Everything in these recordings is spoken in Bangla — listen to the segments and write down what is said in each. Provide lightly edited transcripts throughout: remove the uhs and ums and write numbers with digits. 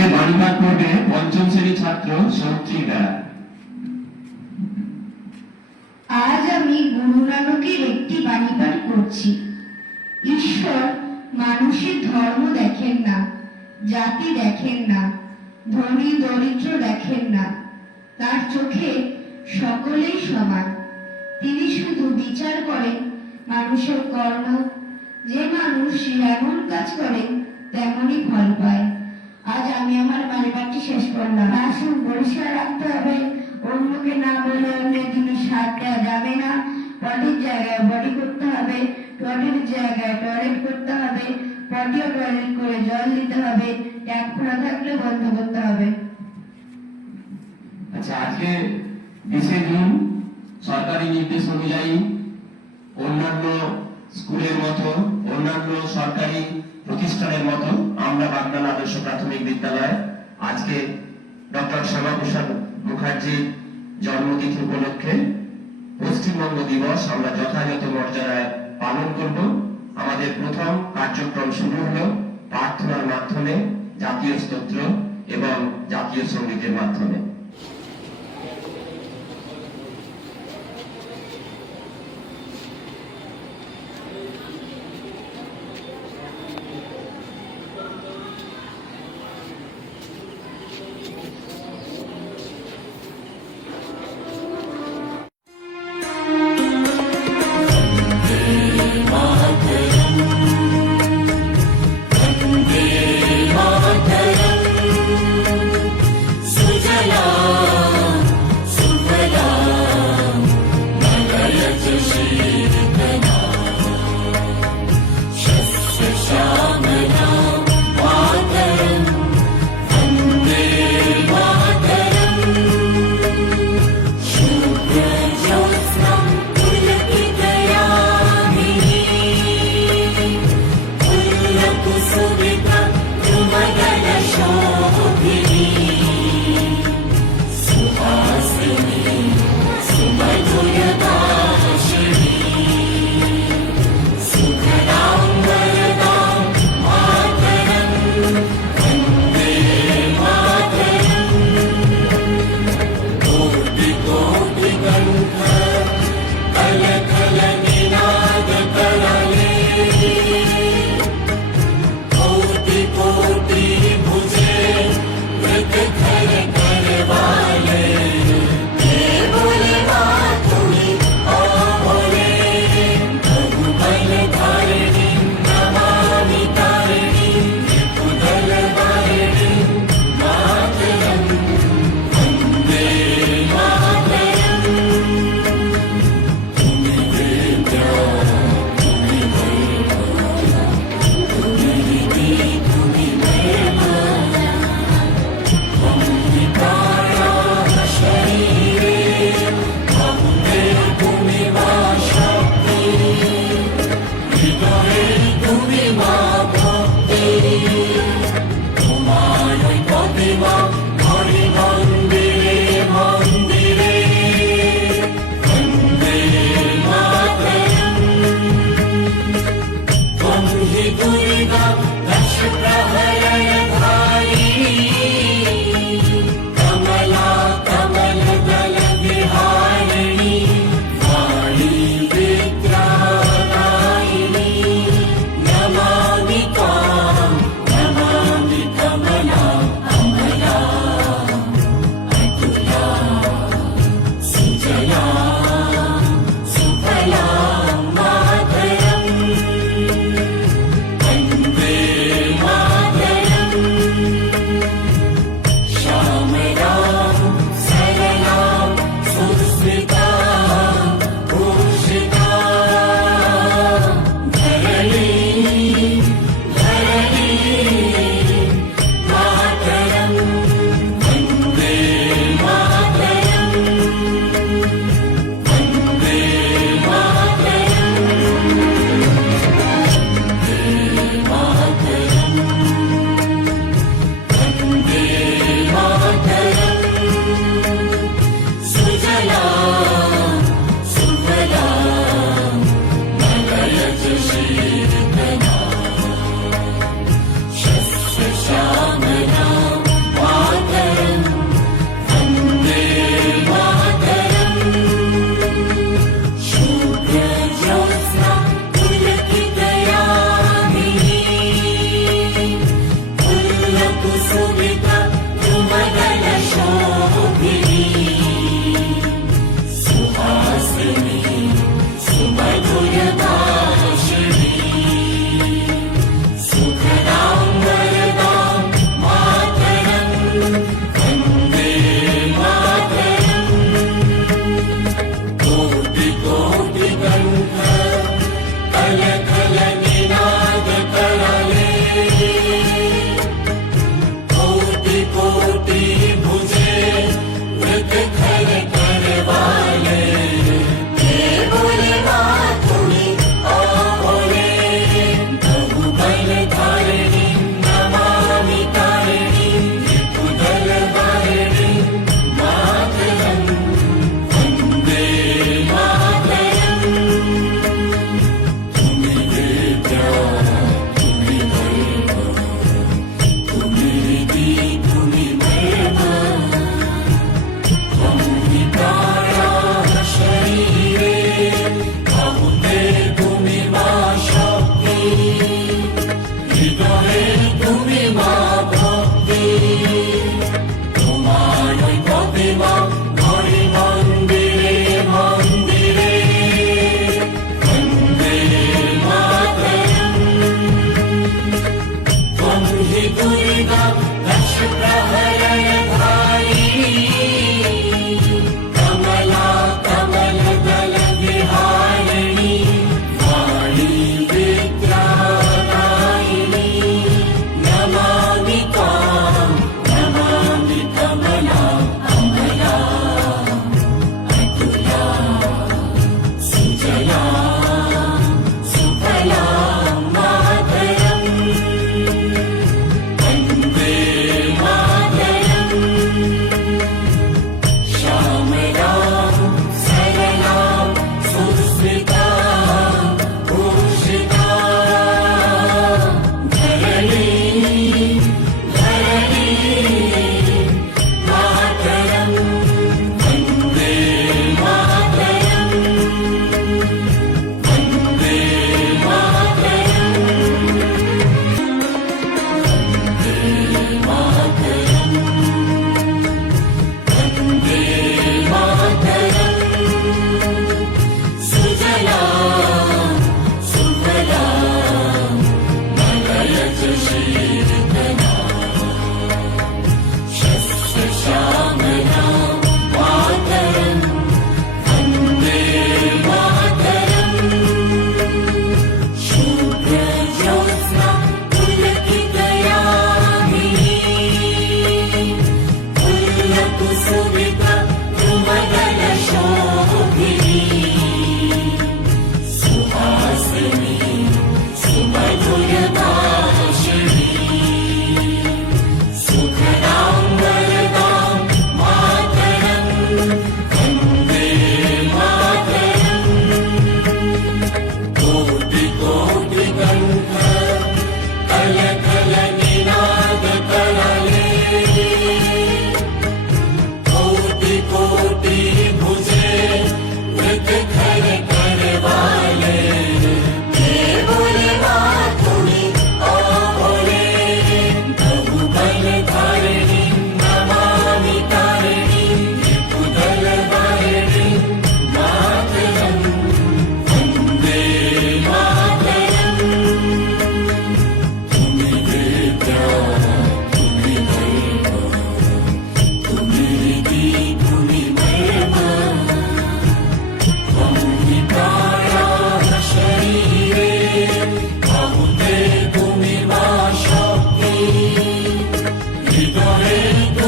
আজকে বাণীপাঠ করবে পঞ্চম শ্রেণী ছাত্র সৌত্রী বেড়া। আজ আমি গুরু নানকের একটি বাণী পাঠ করছি। ঈশ্বর মানুষের ধর্ম দেখেন না, জাতি দেখেন না, ধনী দরিদ্র দেখেন না, তার চোখে সকলেই সমান। তিনি শুধু বিচার করেন মানুষের কর্ম। যে মানুষ যেমন কাজ করে তেমনই ফল পায়। আজ আমি আমার বাণী পাঠটি শেষ করলাম। আসুন পরিষ্কার রাখতে হবে, অন্যকে না বলে অন্যের জিনিস হাত দেওয়া যাবে না। পটির জায়গায় বডি করতে হবে, টয়লেটের জায়গায় টয়লেট করতে হবে, পটি ও টয়লেট করে জল দিতে হবে, ট্যাপ খোলা থাকলে বন্ধ করতে হবে। আচ্ছা, আজকে 20 জুন সরকারি নির্দেশ অনুযায়ী অন্যান্য স্কুলের মতো, অন্যান্য সরকারি প্রতিষ্ঠানের মতো আমরা বাগনান আদর্শ প্রাথমিক বিদ্যালয়ে আজকে ডক্টর শ্যামাপ্রসাদ মুখার্জির জন্মতিথি উপলক্ষে পশ্চিমবঙ্গ দিবস আমরা যথাযথ মর্যাদায় পালন করব। আমাদের প্রথম কার্যক্রম শুরু হলো প্রার্থনার মাধ্যমে, জাতীয় স্তোত্র এবং জাতীয় সঙ্গীতের মাধ্যমে।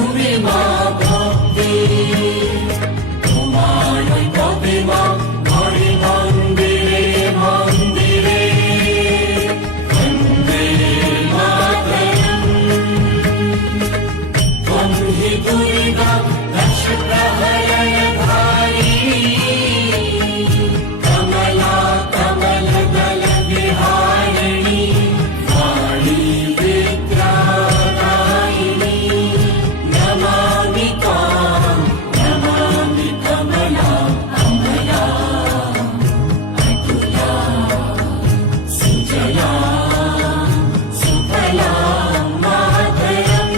তুমি মা ভক্তি তোমার ওই প্রতিমা ঘরে মন্দিরে মন্দিরে বন্দে মাতরম ত্বং হি দুর্গা দশ প্রহরণ ধারিণী কমলা কমল দল বিহারিণী वाणी विद्यादायिनी नमामि त्वां नमामि कमला कमला अतुला सुजला सुफला मातरम्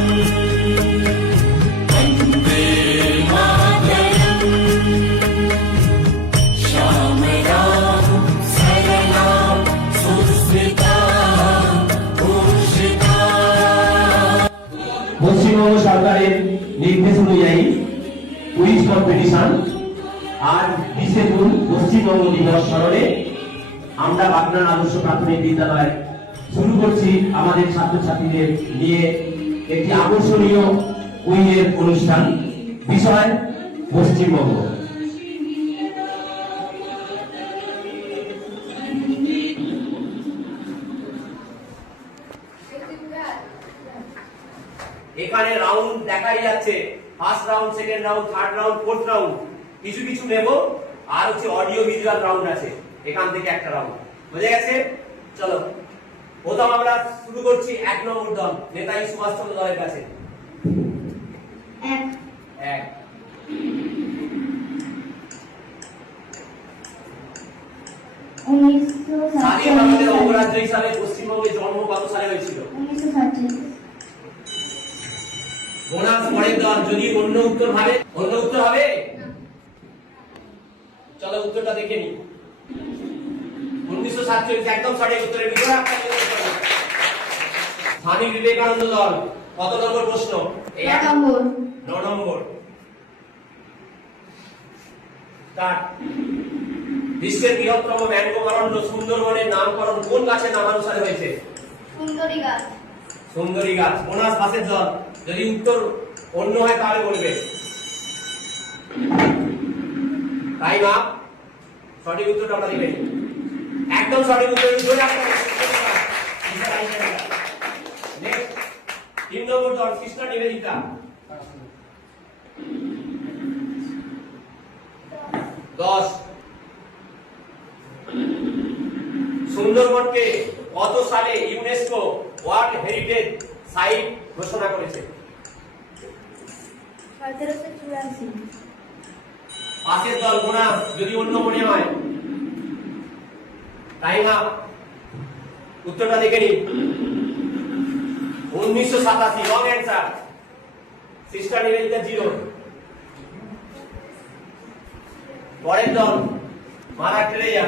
वन्दे मातरम् श्यामलां सरलां सुस्मितां भूषितां পশ্চিমবঙ্গ সরকারের নির্দেশ অনুযায়ী কুইজ কম্পিটিশন আর 20 জুন পশ্চিমবঙ্গ দিবস স্মরণে আমরা বাগনান আদর্শ প্রাথমিক বিদ্যালয় শুরু করছি আমাদের ছাত্রছাত্রীদের নিয়ে একটি আকর্ষণীয় কুইজের অনুষ্ঠান। বিষয় পশ্চিমবঙ্গ। এখানে রাউন্ড দেখাই যাচ্ছে, first round, second round, third round, fourth round, কিছু কিছু নেব, আর হচ্ছে অডিও ভিজুয়াল রাউন্ড আছে, এখান থেকে একটা রাউন্ড। বুঝে গেছে? চলো প্রথম আমরা শুরু করছি 1 নম্বর দল, নেতাজি সুভাষচন্দ্র দলের কাছে। এক স্বাধীন ভারতের অঙ্গরাজ্য হিসাবে পশ্চিমবঙ্গের জন্ম কত সালে হয়েছিল? 1947 বোনাস পরের দল, যদি অন্য উত্তর হবে? চলো উত্তরটা দেখে নি। 1947 একদম সঠিক উত্তরের ভিতরে একটা নিয়ে যেতে হবে। স্বামী বিবেকানন্দ দল, কত নম্বর প্রশ্ন? 9 নম্বর। স্টার্ট। বিশ্বের বৃহত্তম ম্যানগ্রোভ সুন্দরবনের নামকরণ কোন গাছের নামানুসারে হয়েছে? সুন্দরী গাছ। বোনাস পাশের দল, যদি উত্তর অন্য হয় তাহলে বলবে। তাই না? সঠিক উত্তরটা আমরা দিবেন। একদম সঠিক উত্তর। নেক্সট 3 নম্বর দল, সিস্টার নিবেদিতা। 10। সুন্দরবনকে কত সালে ইউনেস্কো ওয়ার্ল্ড হেরিটেজ সাইট ঘোষণা করেছে? 1784 পাশের দল বোনাস, যদি অন্য মনে হয়। Time up. উত্তরটা দেখে নিন। 1987। Wrong answer. সিস্টার নিবেদিতা 0। পরের দল মারা টেরেজা,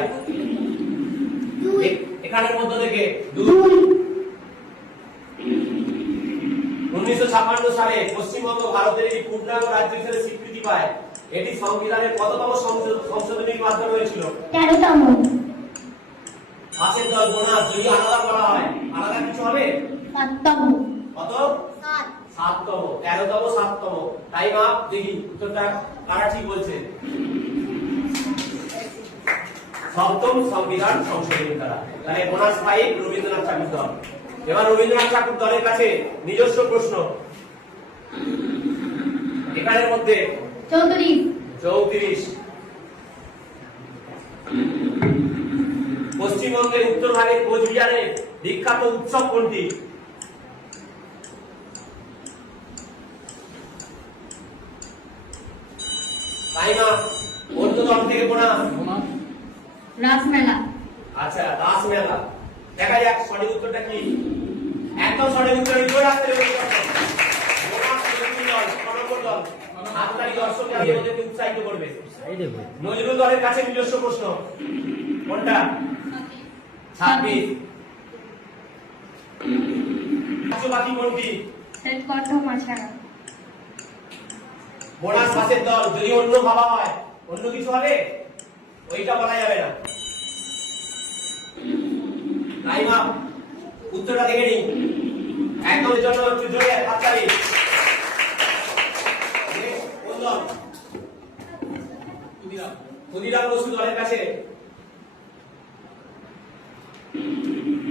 এখানের মধ্য থেকে 2। 1956 সালে পশ্চিমবঙ্গ ভারতের একটি পূর্ণাঙ্গ রাজ্য হিসেবে স্বীকৃতি পায়। এটি সংবিধানের কততম সংশোধনীর মাধ্যমে হয়েছিল? 13তম। পাশের দল বোনাস, যদি আলাদা করা হয়, আলাদা কিছু হবে? 7তম। কত? 7তম। 13তম, 7তম। Time up. দেখি উত্তরটা কারা ঠিক বলছে। 7ম সংবিধান সংশোধনী দ্বারা। তাহলে বোনাস 5 রবীন্দ্রনাথ ঠাকুর দল। এবার রবীন্দ্রনাথ ঠাকুর দলের কাছে নিজস্ব প্রশ্ন। এখানের মধ্যে 34। পশ্চিমবঙ্গের উত্তর ভাগে কোচবিহারের বিখ্যাত উৎসব কোনটি? Time up. অন্য দল থেকে বোনাস। রাসমেলা। আচ্ছা, রাস মেলা। দেখা যাক সঠিক উত্তরটা কি। একদম সঠিক উত্তর। জোরে আসতে হবে। বোনাস নজরুল দল, 6 নম্বর দল। হাততালি দর্শকরা ওদেরকে উৎসাহিত করবে। নজরুল দলের কাছে নিজস্ব প্রশ্ন। কোনটা? 26। বাকি কোনটি? বোনাস পাশের দল, যদি অন্য ভাবা হয়, অন্য কিছু হবে, ওইটা বলা যাবে না। Time up. উত্তরটা দেখে নিন। একদম জন্য জোরে হাততালি। ক্ষুদিরাম বসু দলের কাছে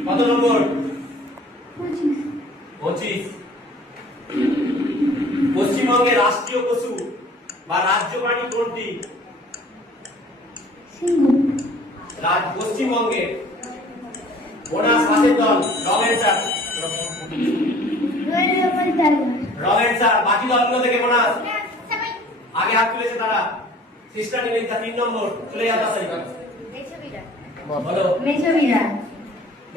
কত নম্বর? 25। পশ্চিমবঙ্গের রাষ্ট্রীয় পশু বা রাজ্য প্রাণী কোনটি? পশ্চিমবঙ্গের বোনাস পাশের দল রং অ্যান্সার। Wrong answer. বাকি দলগুলো থেকে বোনাস আগে হাত তুলেছে তারা। সিস্টার নিবেদিতা 3 নম্বর। চলে যাও তাড়াতাড়ি। বলো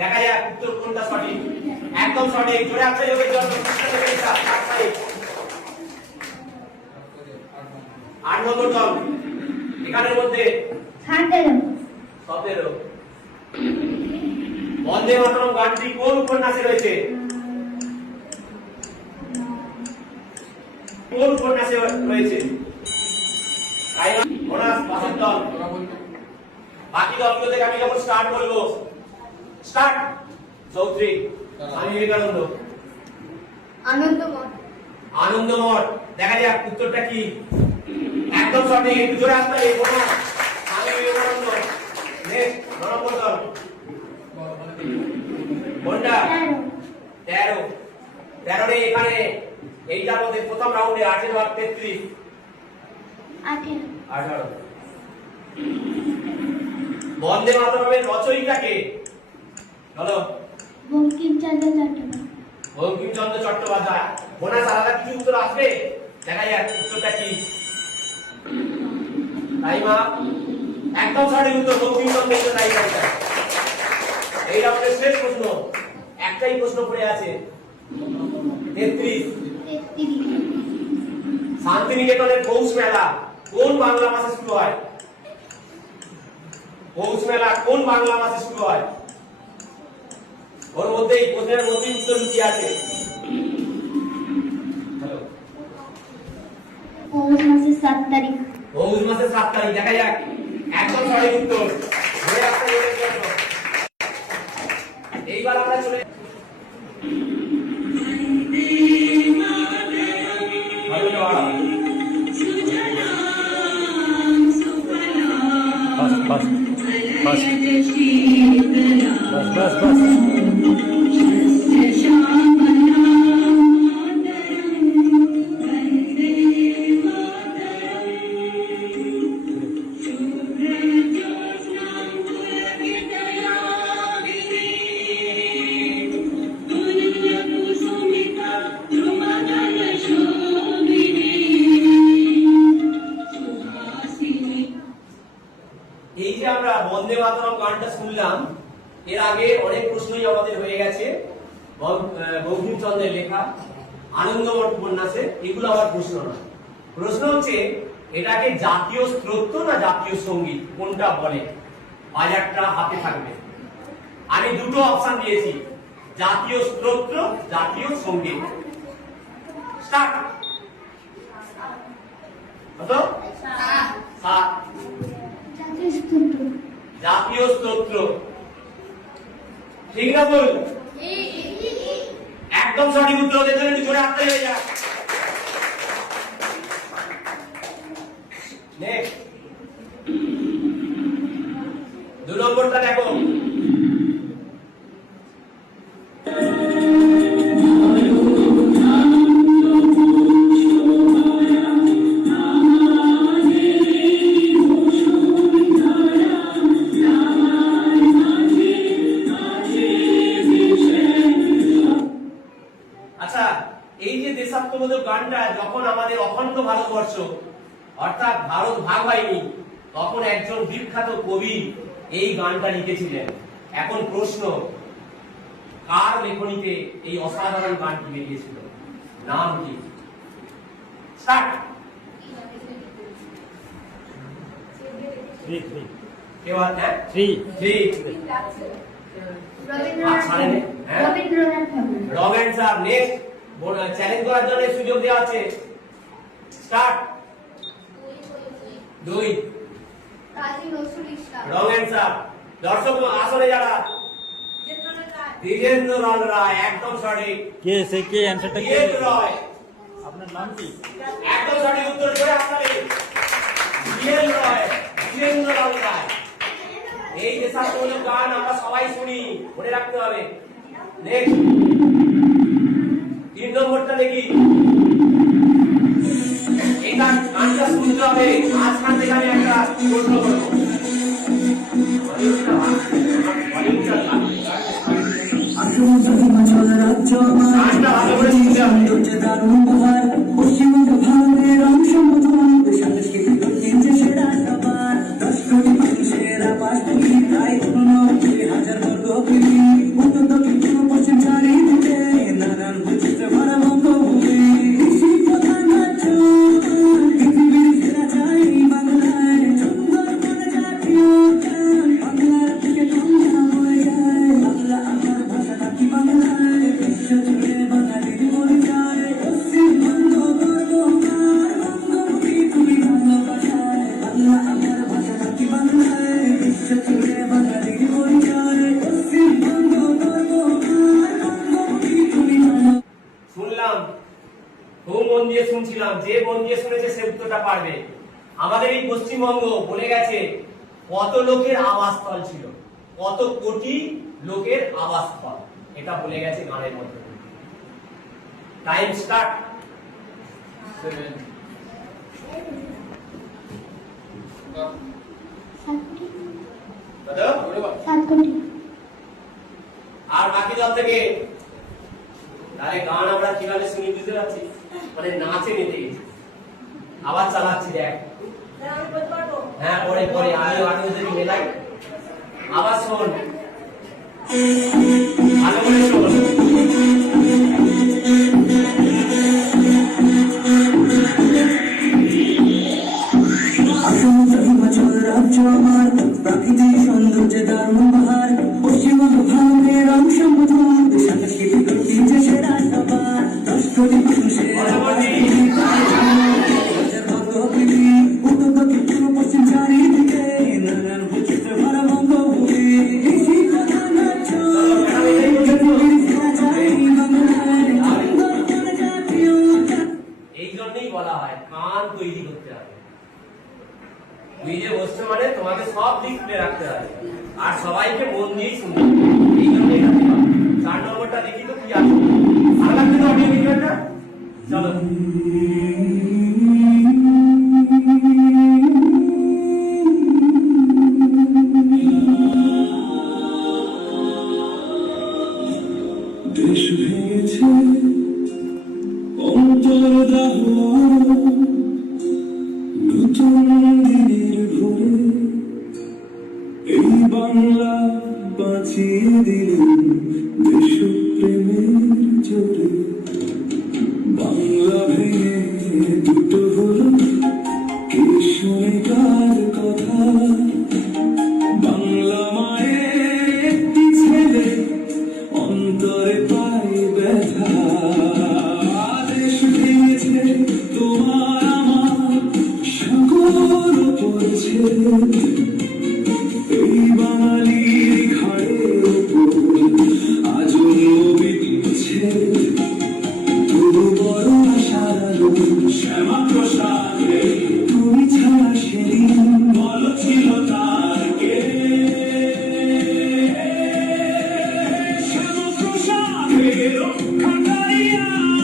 দেখা যাক উত্তর কোনটা সঠিক। একদম সঠিক। জোরে হাততালি হবে জন্য সিস্টার নিবেদিতা 8 নম্বর দল। এখানের মধ্যে 17। বন্দে মাতরম গানটি কোন উপন্যাসে রয়েছে? কোন উপন্যাসে রয়েছে? বোনাস পাশের দল। বাকি দলগুলো থেকে আমি যখন স্টার্ট করবো, স্টার্ট। চৌধুরী স্বামী বিবেকানন্দ। আনন্দমঠ। দেখা যাক উত্তরটা কি। একদম সঠিক। একটু জোরে আসতে হবে। বোনাস স্বামী বিবেকানন্দ। নেক্সট 9 নম্বর দল কোনটা? 13। 13 এখানে এইটার মধ্যে প্রথম রাউন্ডে 18 আর 33। 18। বন্দে মাতরমের রচয়িতাকে বলো। বঙ্কিমচন্দ্র চট্টোপাধ্যায়। বোনাস আলাদা কিছু উত্তর আসবে? দেখা যাক উত্তরটা কি। টাইমা একদম সঠিক উত্তর। বঙ্কিমচন্দ্র টাইমা। এই রাউন্ডের শেষ প্রশ্ন। একটাই প্রশ্ন পড়ে আছে। 33। শান্তিনিকেতনের পৌষ মেলা কোন বাংলা মাসে শুরু হয়? পৌষ মেলা কোন বাংলা মাসে শুরু হয়? ওর মধ্যেই প্রশ্নের মধ্যে উত্তর লুকিয়ে আছে। পৌষ মাসের 7 তারিখ। পৌষ মাসের 7 তারিখ। দেখা যাক একদম সঠিক উত্তর। এইবার আমরা চলে এই যে আমরা বন্দে মাতরম গানটা শুনলাম, এর আগে অনেক প্রশ্নই আমাদের হয়ে গেছে। বঙ্কিমচন্দ্রের লেখা, আনন্দমঠ উপন্যাসে। এগুলো আমার প্রশ্ন না। প্রশ্ন হচ্ছে এটাকে জাতীয় স্তোত্র না জাতীয় সঙ্গীত কোনটা বলে? বাজারটা হাতে থাকবে। আমি দুটো অপশন দিয়েছি, জাতীয় স্তোত্র, জাতীয় সঙ্গীত। স্টার্ট। কত? 7। জাতীয় স্তোত্র। ঠিক না বল? একদম সঠিক উত্তর। ওদের জন্য জোরে হাততালি হয়ে যাক। নেক্সট 2 নম্বরটা দেখো। আচ্ছা, এই যে দেশাত্মবোধক গানটা যখন আমাদের অখণ্ড ভারতবর্ষ অর্থাৎ ভারত ভাগ হয়নি, তখন একজন বিখ্যাত কবি এই গানটা লিখেছিলেন। এখন প্রশ্ন, কার লেখনীতে এই অসাধারণ গানটি বেরিয়েছিল? নাম কি? স্টার্ট। কে বলতে? Wrong answer. নেক্সট চ্যালেঞ্জ করার জন্য সুযোগ দেওয়া আছে। স্টার্ট। 2। Wrong answer. দর্শক আসলে যারা দ্বিজেন্দ্রলাল রায়। একদম সঠিক। কে সে কে অ্যানসারটা কে? দ্বিজেন্দ্র রায়। আপনার নাম কি? একদম সঠিক উত্তর। জোরে হাততালি। দ্বিজেন্দ্র রায়। দ্বিজেন্দ্র দেশাত্মবোধক গান আমরা সবাই শুনি, মনে রাখতে হবে। নেক্সট 3 নম্বরটা দেখি। এটা গানটা শুনতে হবে, মাঝখান থেকে আমি একটা প্রশ্ন করবো। গানটা ভালো করে শুনতে হবে। পশ্চিমবঙ্গ ভারতের অংশ মধুর সাংস্কৃতিক ঐতিহ্যে সেরা সবার 10 কোটি মানুষের আবাস ভূমি প্রায় 89,000 বর্গ কিমি উত্তর দক্ষিণ পূর্ব পশ্চিম চারিদিকে নানান বৈচিত্র্য ভরা বঙ্গভূমি কৃষি প্রধান রাজ্য পৃথিবীর সেরা চাই বাংলায় সুন্দরবন জাতীয় গান বাংলার থেকে কন্যা বয়ে যায় বাংলা আমার ভাষাটা কি বাংলায় বিশ্ব জুড়ে বাঙালির পরিচয় পশ্চিমবঙ্গ গর্ব আমার বঙ্গভূমি তুমি ভালোবাসায় বাংলা আমার ভাষাটা কি বাংলায় বিশ্ব জুড়ে বাঙালির পরিচয় পশ্চিমবঙ্গ গর্ব আমার বঙ্গভূমি তুমি ভালো শুনলাম, খুব মন দিয়ে শুনছিলাম। যে মন দিয়ে শুনেছে সে উত্তরটা পারবে। আমাদের এই পশ্চিমবঙ্গ বলে গেছে কত লোকের আবাসস্থল ছিল, কত কোটি লোকের আবাসস্থল, এটা বলে গেছে গানের মধ্যে। Time start. আর বাকি দল থেকে তাহলে গান আমরা কিভাবে শুনি বুঝতে পারছি, মানে নাচে নিতে গেছি। আবার চালাচ্ছি, দেখ। হ্যাঁ, পরে পরে আমি যদি মেলাই। আবার শোন, ভালো করে শোন। হিমাচল রাজ্য আমার প্রাকৃতিক সৌন্দর্যে দারুণ বাহার পশ্চিমবঙ্গ ভারতের অংশ মধুর সাংস্কৃতিক ঐতিহ্যে সেরা সবার 10 কোটি মানুষের আবাস ভূমি প্রায় 89,000 বর্গ কিমি উত্তর দক্ষিণ পূর্ব পশ্চিম চারিদিকে নানান বৈচিত্র্য ভরা বঙ্গভূমি কৃষি প্রধান রাজ্য পৃথিবীর সেরা চাই বাংলায় সুন্দরবন জাতীয় গান এই জন্যই বলা হয় গান তৈরি করতে হবে। তুই যে বসছো মানে তোমাকে সব দিক খুলে রাখতে হবে, আর সবাইকে মন দিয়েই শুনতে হবে। এই জন্যই রাখতে হবে। 4 নম্বরটা দেখি তো কি আছে। ভালো লাগছে তো অডিও ভিডিওটা? চলো। দেশ ভেঙেছে অন্তর্দাহ নতুন দিনের ভোরে এই বাংলা বাঁচিয়ে দিলেন দেশপ্রেমের জোরে বাংলা ভেঙে দুটো হলো কে শুনে কার কথা বাংলা মায়ের একটি ছেলে অন্তরে পাই ব্যথা দেশ ভেঙেছে তোমার আমার সাগর পড়ছে এই বাঙালির ঘাড়ের উপর আজন্ম বিচ্ছে তবু বড় আশার আলো শ্যামা প্রসাদে তুমি ছাড়া সেদিন বলো ছিল তার কে শ্যামা প্রসাদে রক্ষাকারী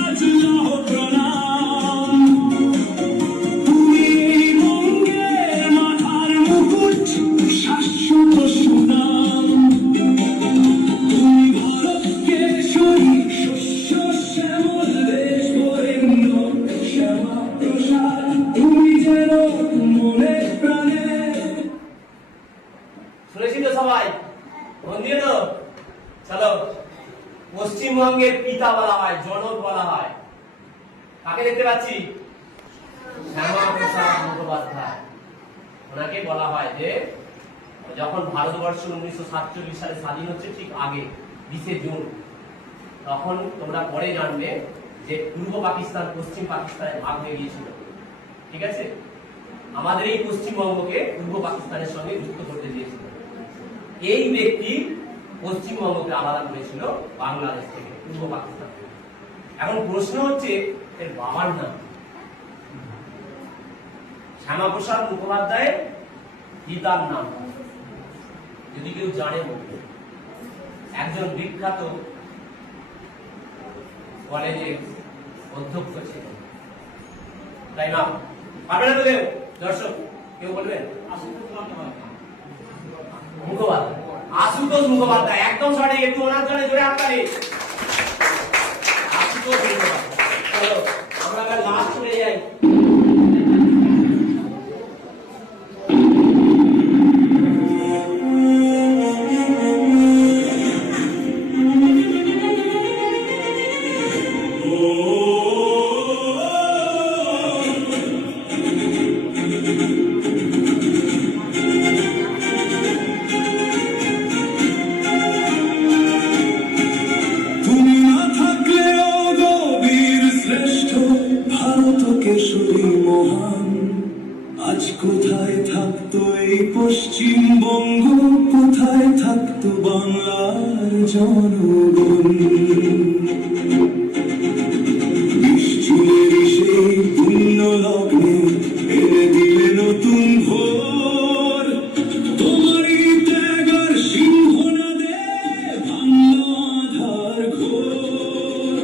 আজ লহ প্রণাম তুমি এই বঙ্গের মাথার মুকুট শাশ্বত সুনাম তুমি ভারতকে শরী শস্য শ্যামল দেশ বরেণ্য শ্যামা প্রসাদ তুমি যেন মনে প্রাণে শুনেছি তো সবাই? মন দিয়ে তো। চলো, পশ্চিমবঙ্গের পিতা বলা হয়, জনক বলা হয়। কাকে দেখতে পাচ্ছি? শ্যামাপ্রসাদ মুখোপাধ্যায়। ওনাকে বলা হয় যে যখন ভারতবর্ষ 1947 সালে স্বাধীন হচ্ছে ঠিক আগে 20 জুন, তখন তোমরা পরে জানবে যে পূর্ব পাকিস্তান পশ্চিম পাকিস্তানে ভাগ হয়ে গিয়েছিল। ঠিক আছে? আমাদের এই পশ্চিমবঙ্গকে পূর্ব পাকিস্তানের সঙ্গে যুক্ত করতে দিয়েছিল। এই ব্যক্তি পশ্চিমবঙ্গকে আলাদা করেছিল বাংলাদেশ থেকে, পূর্ব পাকিস্তান থেকে। এখন প্রশ্ন হচ্ছে এর বাবার নাম। শ্যামাপ্রসাদ মুখোপাধ্যায়ের পিতার নাম যদি কেউ জানে বলবে। একজন বিখ্যাত কলেজে অধ্যক্ষ ছিলেন, তাই না? পারবে না তো কেউ? দর্শক কেউ বলবেন? মুখোপাধ্যায়, আশুতোষ মুখোপাধ্যায়, একদম সঠিক। একটু ওনার জন্য জোরে হাততালি। আশুতোষ মুখোপাধ্যায়। চলো আমরা এবার লাস্ট চলে যাই। তুমি না থাকলেও গো বীর শ্রেষ্ঠ ভারত কেশরী মহান, আজ কোথায় থাকতো এই পশ্চিমবঙ্গ, কোথায় থাকতো বাংলার জনগণ? নিশ্চুলের সেই পুণ্য লগ্নে এনে দিলে নতুন ভোর, তোমারই ত্যাগ আর সিংহনাদে ভাঙল আধার ঘোর।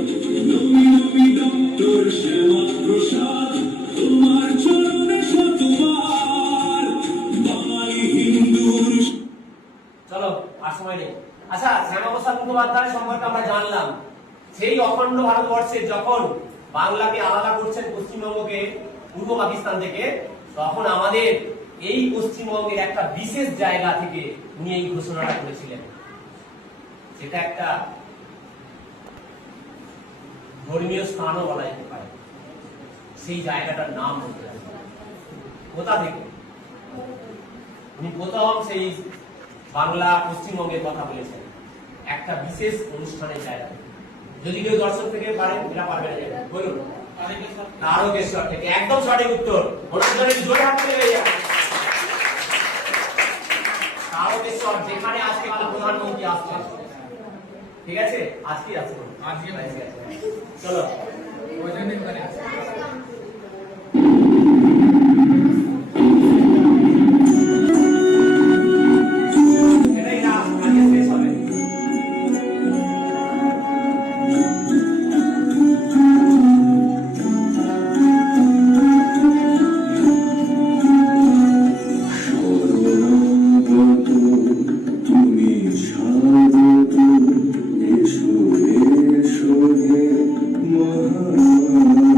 নবী নবী ডক্টর শ্যামা প্রসাদ, তোমার চরণে শতবার বাঙালি হিন্দুর। চলো আর সময় নেই। আচ্ছা, শ্যামাপ্রসাদ মুখোপাধ্যায় সম্পর্কে আমরা জানলাম। সেই অখণ্ড ভারতবর্ষে যখন বাংলাকে আলাদা করছেন পশ্চিমবঙ্গকে পূর্ব পাকিস্তান থেকে, তখন আমাদের এই পশ্চিমবঙ্গের একটা বিশেষ জায়গা থেকে উনি এই ঘোষণাটা করেছিলেন। সেটা একটা ধর্মীয় স্থানও বলা যেতে পারে। সেই জায়গাটার নাম বলতে হবে। কোথা থেকে উনি প্রথম সেই বাংলা পশ্চিমবঙ্গের কথা বলেছেন? একটা বিশেষ অনুষ্ঠানের জায়গা। যদি কেউ দর্শক থেকে পারেন, এটা পারবে না, বলুন। তারকেশ্বর থেকে, একদম সঠিক উত্তর। ওনার জন্য জোরে হাত তুলে দেয়া। তারকেশ্বর, যেখানে আজকে প্রধানমন্ত্রী আসছেন। ঠিক আছে, আজকে আসবেন। চলো এটাই না, আজকে শেষ হবে। তুমি স্বাগত, এসো এসো হে মহামানব,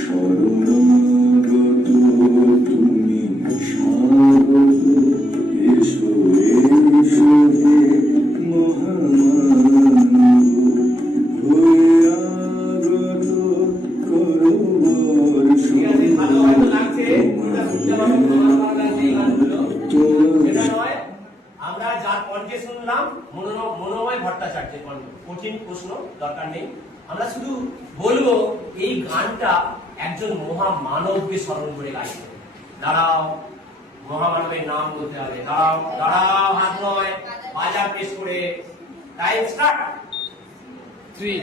শরণাগত তুমি স্বাগত, এসো এসো হে মহামানব, হয়ে আগত করো বর্ষ। ঠিক আছে, ভালো হয়তো লাগছে, কোনটা শুনতে পাবেন, তোমার ভালো লাগছে এই গানগুলো। এটা নয়, আমরা যার কণ্ঠে শুনলাম মনোময় ভট্টাচার্যের কণ্ঠ। কঠিন প্রশ্ন, দরকার নেই। আমরা শুধু বলবো এই গানটা একজন মহামানবকে স্মরণ করে গাইছে। দাঁড়াও, মহামানবের নাম বলতে হবে। দাঁড়াও দাঁড়াও, হাত নয়, বাজার পেশ করে। Time start. 3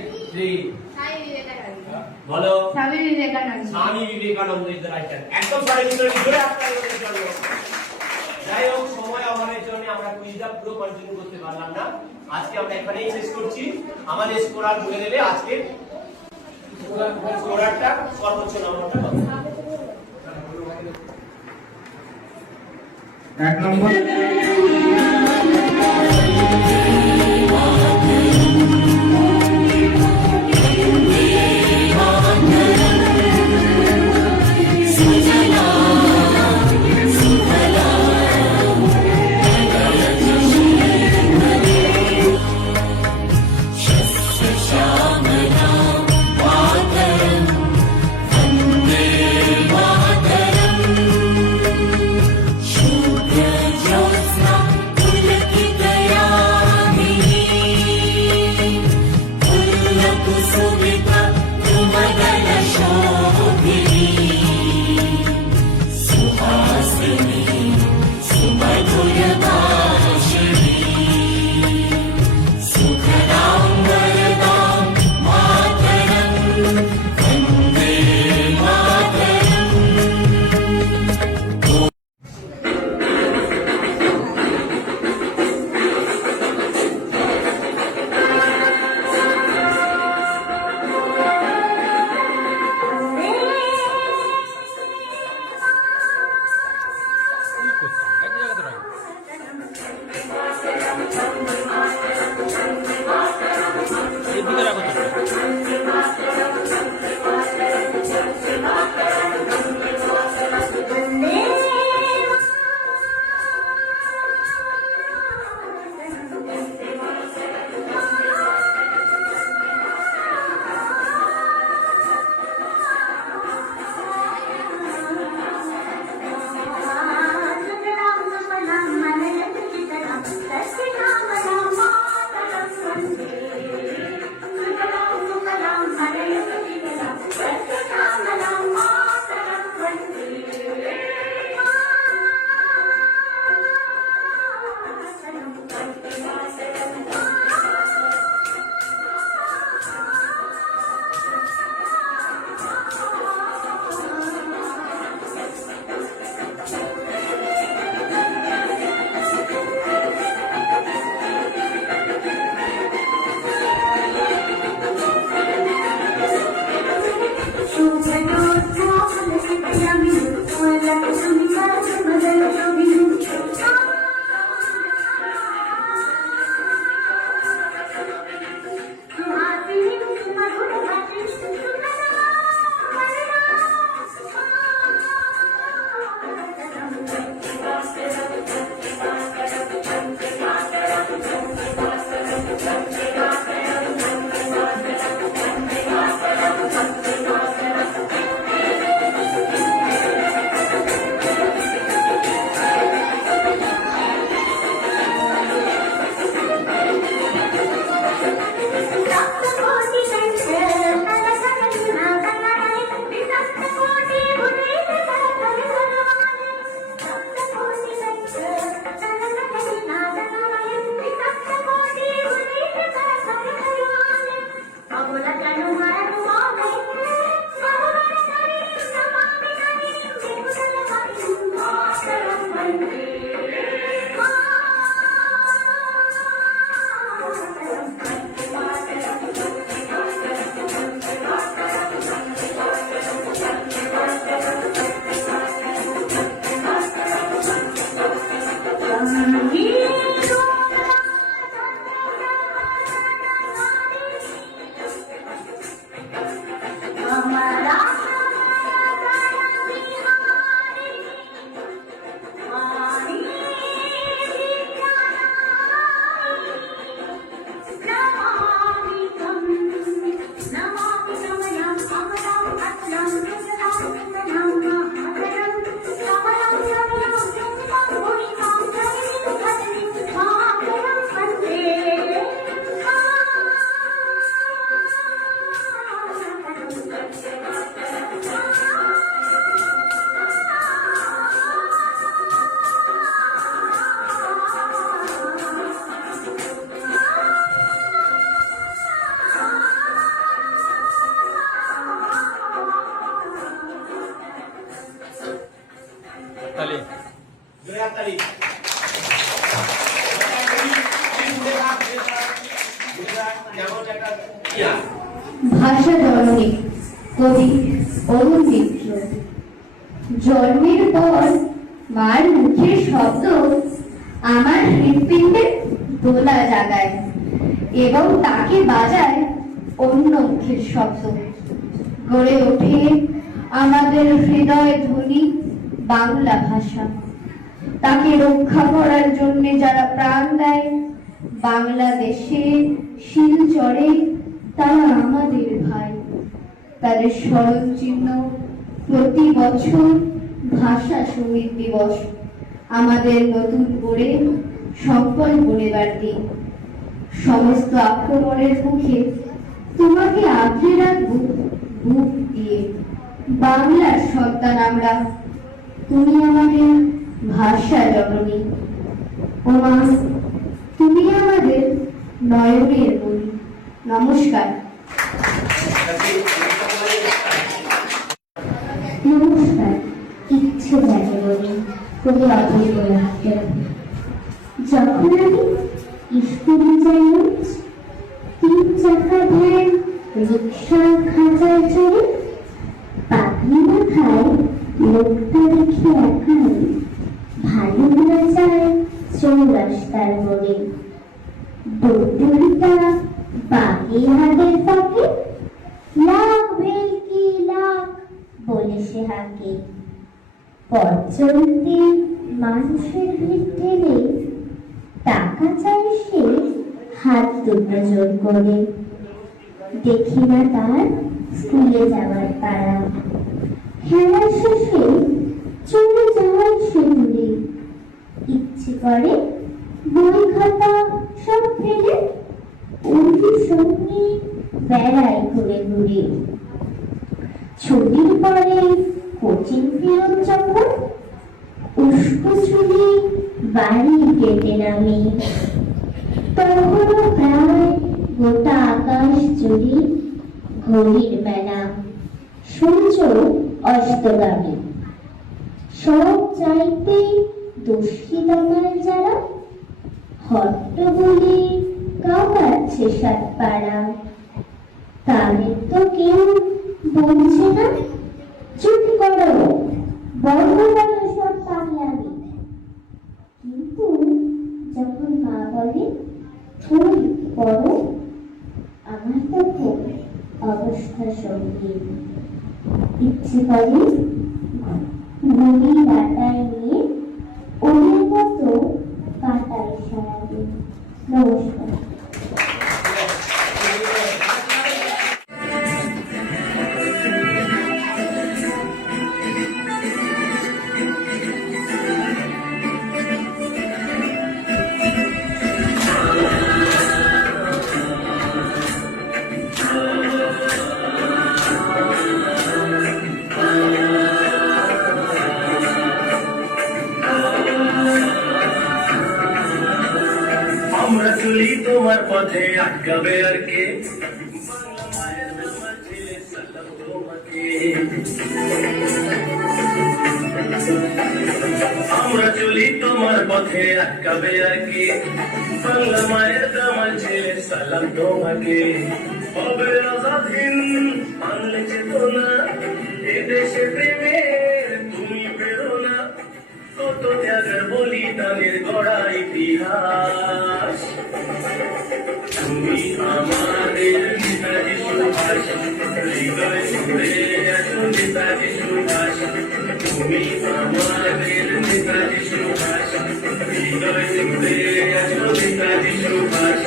বলো। Swami Vivekananda. Swami Vivekananda is the right answer. একদম সঠিক উত্তর। জোরে হাততালি করতে চলো। যাই হোক, সময় অভাবের জন্য আমরা কুইজটা পুরো কন্টিনিউ করতে পারলাম না। আজকে আমরা এখানেই শেষ করছি। আমাদের স্কোরার বলে দেবে আজকে স্কোরারটা, সর্বোচ্চ নম্বরটা কত। 1 নম্বর Shubha Jyotsna তালি। জোরে হাততালি। যেমন একটা ইয়া ভাষা জননী কবি অরুণ মিত্র। জন্মের পর মার মুখের শব্দ আমার হৃৎপিণ্ডে দোলা জাগায় এবং তাকে বাজায় অন্য মুখের শব্দ। গড়ে ওঠে আমাদের হৃদয় ধ্বনি বাংলা ভাষা। তাকে রক্ষা করার জন্য যারা প্রাণ দেয় বাংলাদেশে শিলচরে, তারা আমাদের ভাই। তাদের স্মরণ চিহ্ন প্রতি বছর ভাষা শহীদ দিবস, আমাদের নতুন করে সংকল্প নেবার দিন। সমস্ত আক্রমণের মুখে তোমাকে আঁকড়ে রাখবো বুক দিয়ে। বাংলার সন্তান আমরা, তুমি আমাদের ভাষা জননী। ওমা, তুমি আমাদের নয়নের মণি। নমস্কার। নমস্কার। ইচ্ছে জাগে বলি কবি অদ্ভুত লাগছে। যখন আমি স্কুলে যাই রোজ, 3 চাকা ভ্যান রিক্সা খাঁচায় চড়ে, পাখি মাথায় লোকটা দেখে একাই ভালো হয়ে যায় চৌরাস্তার মোড়ে। দুলটা বাকি হাতের পকে, লাখ ভেলকি লাখ বলে সে হাঁকে। পথ চলতে মানুষের ভিড় ঠেলে টাকা চাই সে হাত দুটো জোর করে। দেখি না তার স্কুলে যাওয়ার তারা, খেলার শেষে চলে যাওয়ার সে দূরে। ইচ্ছে করে বই খাতা সব ফেলে ওর সঙ্গে বেড়ায় ঘুরে ঘুরে। ছুটির পরে কোচিং ফেরত যখন, উস্কো চুলে বাড়ি কেটে নামি। তখনও প্রায় গোটা আকাশ জুড়ে ঘড়ির বেলা, সূর্য অস্তগামী। সব চাইতে দোষী আমার যারা, হট্ট বলে কাঁপাচ্ছে 7 পাড়া। তাদের তো কেউ বলছে না, চুপ করো, বন্ধ করো সব পাগলামি। কিন্তু যখন মা বলে ওই পড়ো, আমার তখন অবস্থা সঙ্গীত। ইচ্ছে করে ঘড়ি ডাটায় নিয়ে ওদের মতো কাটায় সারাদিন। নমস্কার। আমরা চলি তোমার পথে, আটকাবে আর কে? আমরা চলি তোমার পথে, আটকাবে আর কে? বাংলা মায়ের দামাল ছেলে সালাম তোমাকে। হবে আজাদিন মানলে চেতনা, এদেশে প্রেমের তুমি বেরো না। কত ত্যাগের বলিদানের গড়া ইতিহাস। তুমি আমাদের নেতাজি সুভাষ, হৃদয় ছুঁড়ে আছো নেতাজি সুভাষ। তুমি আমাদের নেতাজি সুভাষ, হৃদয় ছুঁড়ে আছো নেতাজি সুভাষ।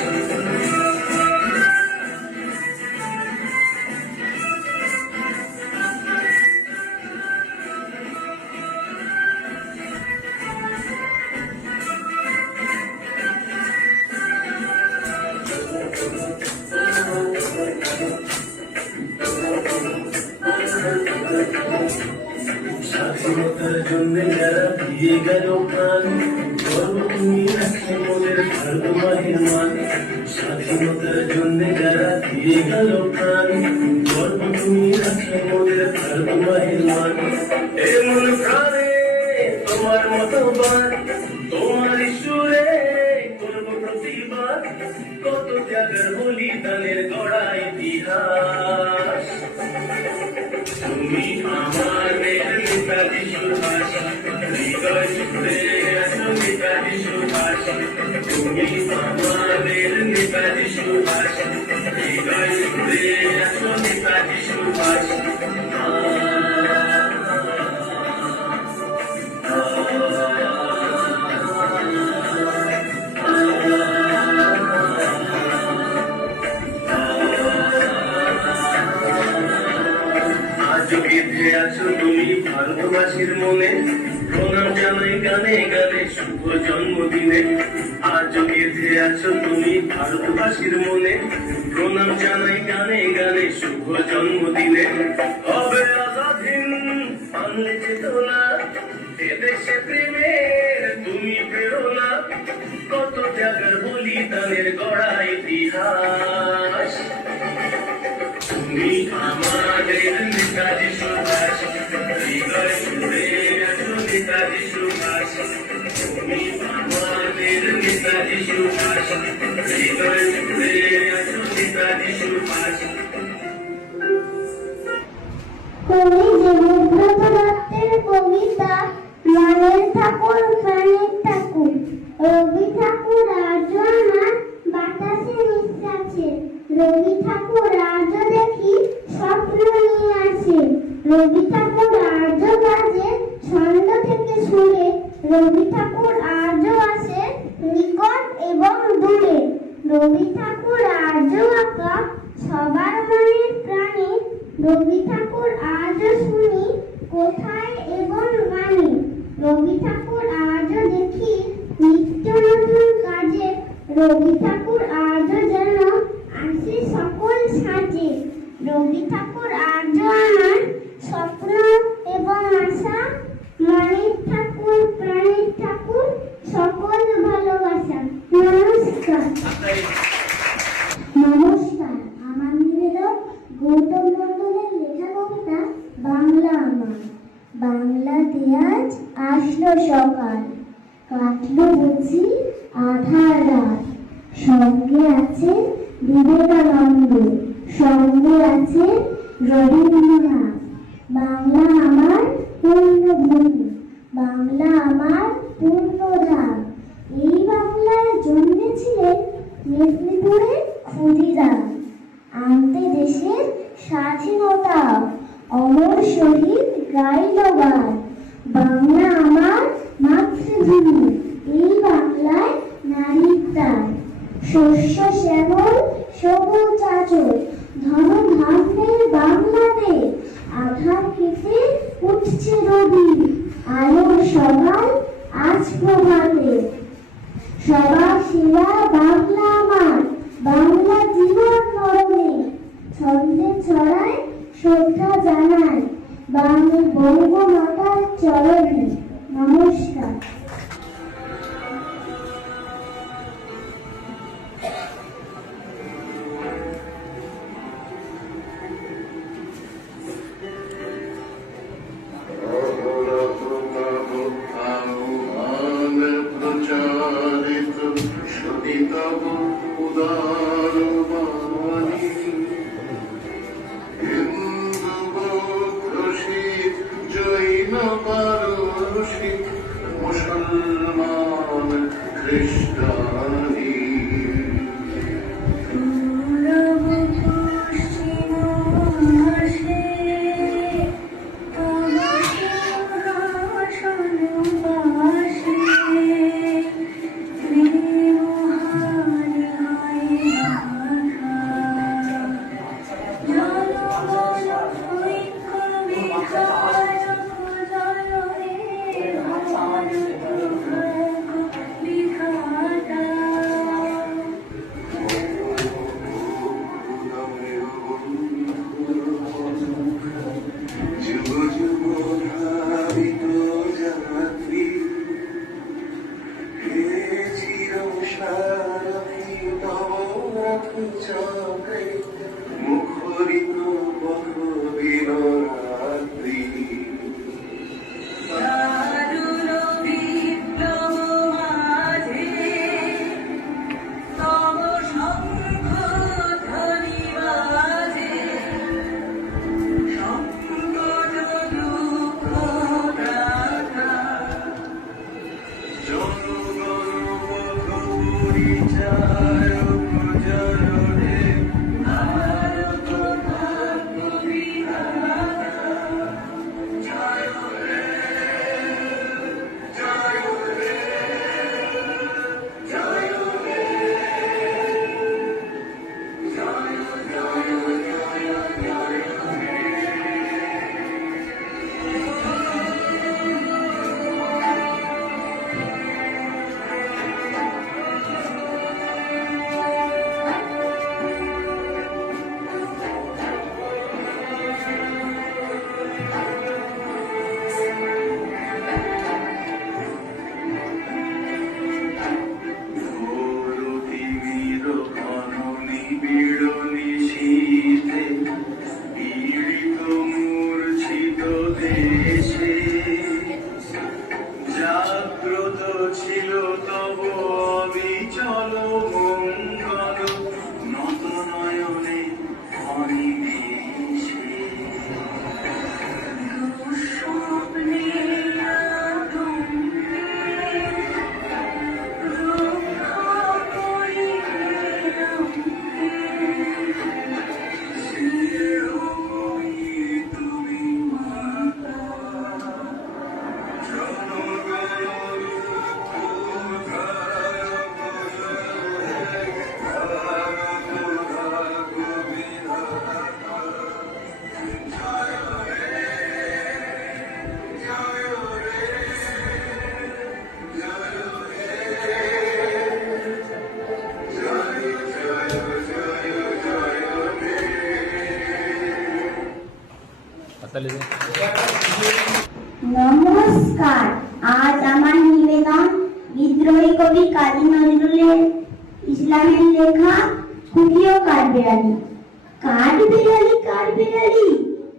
স্বাধীনতার জন্য যারা দিয়ে গেল প্রাণ, গর্ব তুমি রাখে মোদের ভারত মায়ের মান। স্বাধীনতার জন্য যারা দিয়ে গেল প্রাণ, গর্ব তুমি রাখে মোদের ভারত মায়ের মান। এমন প্রাণে তোমার তোমার মতবাদ তোমার সুরে করব প্রতিবাদ কত ত্যাগের বলিদানের গড়া ইতিহাস তুমি আমাদের নেতাজি সুভাষ হৃদয় জুড়ে আছো নেতাজি সুভাষ তুমি আমাদের নেতাজি সুভাষ হৃদয় জুড়ে আছো নেতাজি সুভাষ আজ গেঁথে আছো তুমি ভারতবাসীর মনে প্রণাম জানাই গানে গানে শুভ জন্মদিনে আজ গেঁথে আছো তুমি ভারতবাসীর মনে প্রণাম জানাই গানে গানে শুভ জন্মদিনে হবে আজাদিন আনলে চেতনা এদেশে প্রেমের তুমি প্রেরণা কত ত্যাগের বলিদানের গড়া ইতিহাস তুমি আমাদের নেতাজি সুভাষ হৃদয় জুড়ে আছো নেতাজি সুভাষ তুমি আমাদের নেতাজি সুভাষ হৃদয় জুড়ে আছো নেতাজি সুভাষ কবি দেবেন্দ্রনাথ দত্তের কবিতা মনের ঠাকুর প্রাণের ঠাকুর রবি ঠাকুর আজ আমার বাতাসে নিঃশ্বাসে রবি ঠাকুর আজ দেখি স্বপ্ন নিয়ে আসে রবি ঠাকুর আজ বাজে ছন্দ থেকে সুরে রবি ঠাকুর আজও আসে নিকট এবং দূরে রবি ঠাকুর আজও আঁকা সবার মনের প্রাণে রবি ঠাকুর আজও শুনি কোথায় এবং গানে রবি ঠাকুর আজও দেখি নিত্য নতুন কাজে রবি ঠাকুর আজও যেন আসে সকল সাজে রবি ঠাকুর আজও আমার স্বপ্ন এবং আশা মনের ঠাকুর প্রাণের ঠাকুর সকল ভালোবাসা নমস্কার নমস্কার আমার নিবেদক গৌতম মণ্ডলের লেখা কবিতা বাংলা আমার বাংলাতে আজ আসলো সকাল কাটলো বুঝি আধার রাত সঙ্গে আছে বিবেকানন্দ সঙ্গে আছে রবীন্দ্রনাথ বাংলা আমার পূর্ণভূমি বাংলা আমার পূর্ণধাম এই বাংলায় জন্মেছিলেন মেদিনীপুরের ক্ষুদিরাম আনতে দেশের স্বাধীনতা অমর শহীদ গাইল গান বাংলা আমার মাতৃভূমি এই বাংলায় নারীর প্রাণ শস্য শ্যামল সবুজ আচল ধন ধান্যের বাংলাতে আধার কেটে উঠছে রবি আলোর সকাল আজ প্রভাতে সবার সেরা বাংলা আমার বাংলা জীবন মরণে ছন্দে ছড়ায় শ্রদ্ধা জানায় বঙ্গমাতার চরণে নমস্কার প্রচারিত সদিতব উদার বাণী হিন্দু রসিক জৈন পারসি মুসলমান খ্রিস্টানি বিহার তিমির ঘননি বিড়নি শীতে পীড়িত মূর্ছিত দেশে জাগ্রত ছিল তব অবিচল মঙ্গল নত নয়নে অনিমেষে দুঃস্বপ্নে আতঙ্কে রক্ষা করিলে তুমি মাতা হাততালি দিন। নমস্কার। আজ আমার নিবেদন বিদ্রোহী কবি কাজী নজরুলের ইসলামের লেখা খুকি ও কাঠবিড়ালি। কাঠবিড়ালি কাঠবিড়ালি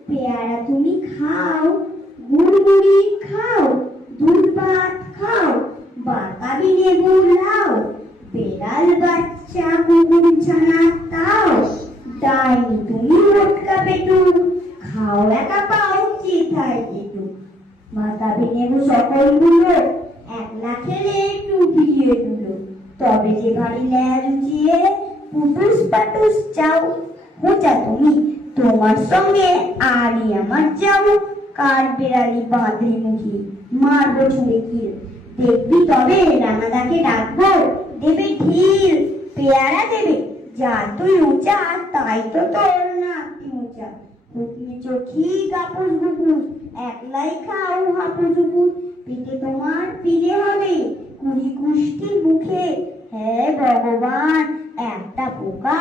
পেয়ারা তুমি খাও, গুড়গুড়ি খাও, দুধ ভাত খাও, বাতাবি লেবু লাও, বেড়াল বাচ্চা কুকুর ছানা তাও, ডাইনি তুমি মোটকা পেটু, খাও একা পাও চেথায় যেটু, বাতাবি লেবু সকলগুলো একলা খেলে একটু ফিরিয়ে তুলো, তবে যে ভারী ল্যাজ উঠিয়ে পুটুস পাটুস চাও, হোঁচা তুমি তোমার সঙ্গে আরই আমার যাও, কাঠবিড়ালি বাঁধে মুখী মারবো ছুঁড়ে কিল, দেখবি তবে রানাদাকে ডাকবো দেবে ঢিল, পেয়ারা দেবে যা তুই উঁচা তাই তো তোর নাতি উঁচা, হুকমে চোখি কাপুস বুকুস একলাই খাও হাপুস হুপুস, পেটে তোমার পিলে হবে কুড়ি কুষ্টি মুখে, হ্যাঁ ভগবান একটা পোকা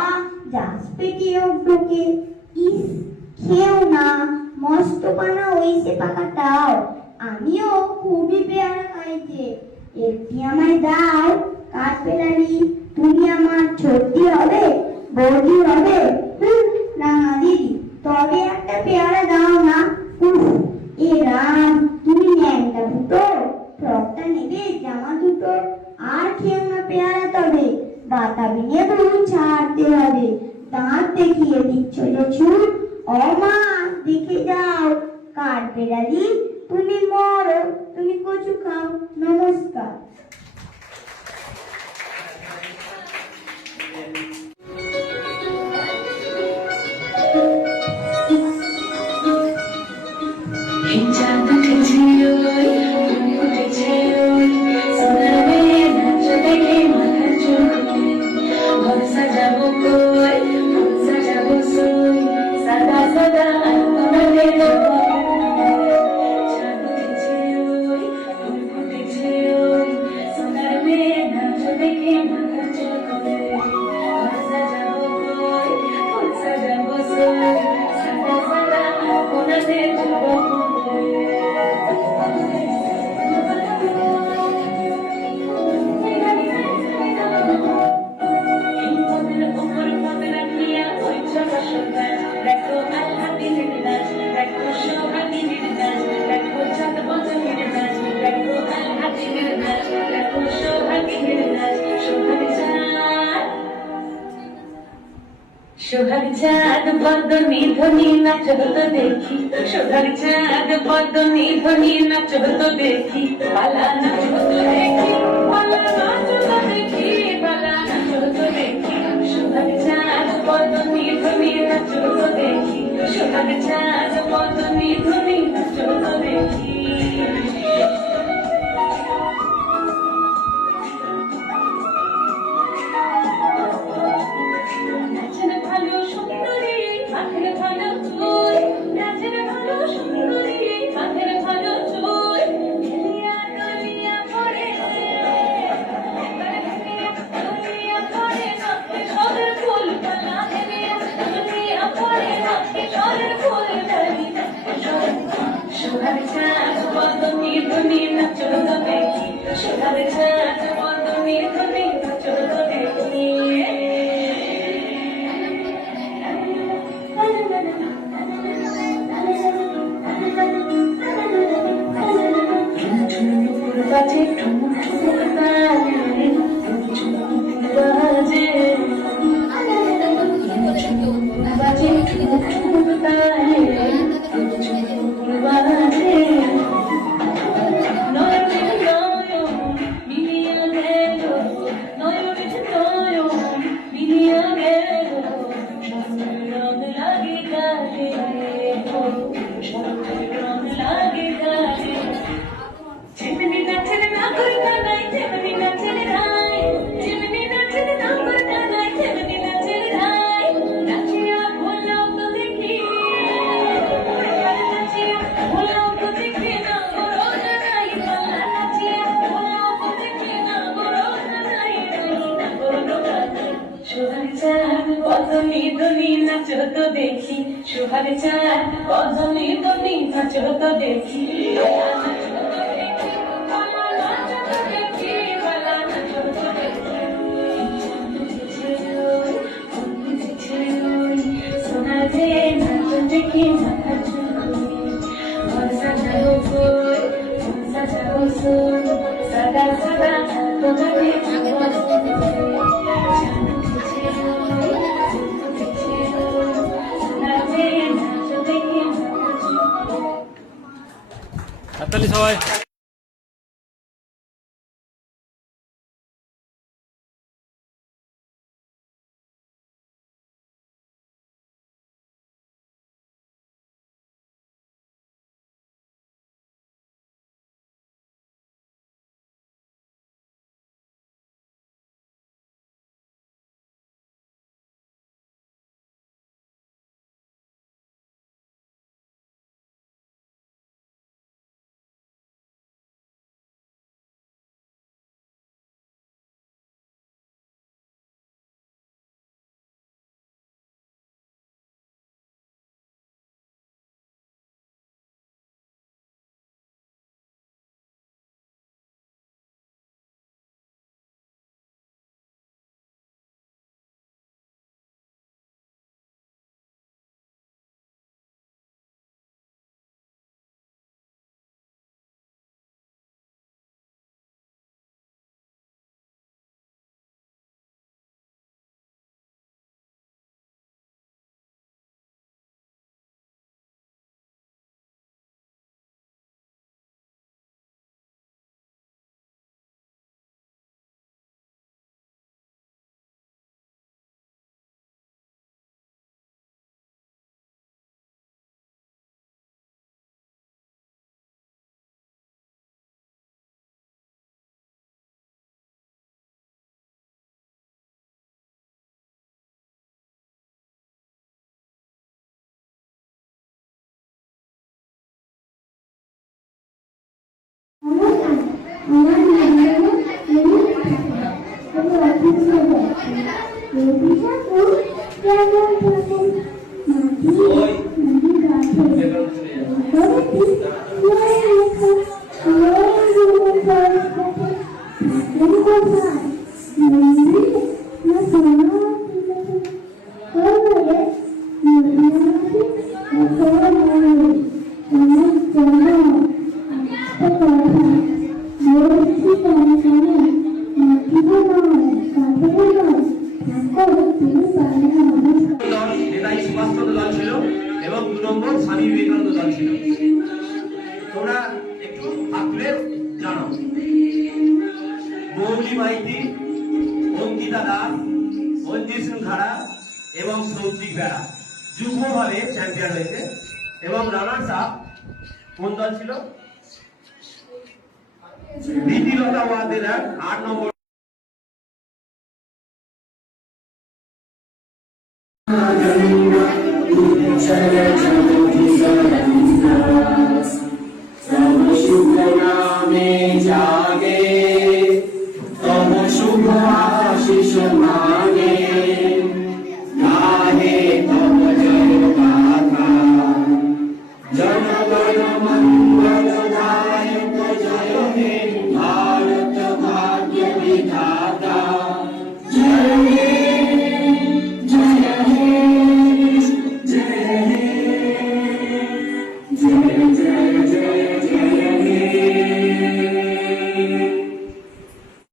যাস পেটেও ঢোকে, ইস খেও না মস্ত পানা ওইসে পাকাটাও, আমিও খুবই পেয়ারা খাইছে, একটি আমায় দাও কাঠবিড়ালি, তুমি আমার ছোট্টি হবে বৌদি হবে, না দিদি তবে একটা পেয়ারা দাও না, উফ এ রাম তুমি ন্যাংটা ফুটো, ফ্রকটা নেবে জামা দুটো, আর খেও না পেয়ারা তবে বাতাবি লেবু ছাড়তে হবে, দাঁত দেখিয়ে দিচ্ছ যে ছুট, অমা দেখে যাও কাঠবিড়ালি তুমি মরো, তুমি কচু খাও। নমস্কার। চাঁদ উঠেছে ওই উঠেছে ওই সোনার মেয়ে নাচ দেখে মাথা চোখে ঘর সাজাবো কই ঘর সাজাবো সই সাদা সাদা তোমাদের চাঁদ উঠেছে ওই উঠেছে ওই সোনার মেয়ে নাচ দেখে মাথা চোখে ঘর সাজাবো কই ঘর সাজাবো সই সাদা সাদা তোমাদের সোহাগ চাঁদ বদনি ধ্বনি নাচ হতো দেখি, সোহাগ চাঁদ বদনি ধ্বনি নাচ হতো দেখি, পালা নাচ হতো দেখি, পালা নাচ হতো দেখি, পালা নাচ হতো দেখি, সোহাগ চাঁদ বদনি ধ্বনি নাচ হতো দেখি, সোহাগ চাঁদ বদনি ধ্বনি নাচ হতো দেখি। নাচের ভালো সুন্দরী মাঠের ভালো তুই, নাচের ভালো সুন্দরী মাঠের ভালো তুই, খেলিয়া গলিয়া পড়ে গলিয়া পড়ে নক্ষে সরের ফুল পালা গলিয়া গলিয়া পড়ে নক্ষে সরের ফুল ডালি সোনার চাঁদ বদনি ধনি নাচো তো দেখি সোনার চাঁদ বদনি ধনি নাচো তো দেখি বাজে ঠুমুক ঠুমুক বাজে বাজে ঠুমুক ঠুমুক বাজে নয়নে নয়ন মিলিয়া গেল নয়নে নয়ন মিলিয়া গেল রং লাগে গায়ে রং লাগে গায়ে চিমনি নাচলে না করতা নাই চিমনি নাচলে নাই চিমনি নাচলে না করতা নাই চিমনি নাচলে নাই নাচিয়া ভোলাও তো দেখি নাচিয়া ভোলাও তো দেখি না করো না নাই পালা নাচিয়া ভোলাও তো দেখি না করো না নাই না করো না সোহার চাঁদ বদনি ধনি নাচো তো দেখি সোহার চাঁদ বদনি ধনি নাচো তো দেখি হাততালি সবাই। আমার নেতাজি সুভাষচন্দ্র দল ছিল এবং 2 নম্বর স্বামী বিবেকানন্দ দল ছিল। তোমরা একটু হাত তুলে জানাও। মৌলি মাইতি, অঙ্কিতা দাস, অঞ্জিত সিং খাড়া এবং সৌদিক বেড়া যুগ্মভাবে চ্যাম্পিয়ন হয়েছে এবং রানার্স আপ কোন দল ছিল? প্রীতিলতা ওয়াদেলা 8 নম্বর। Chale chale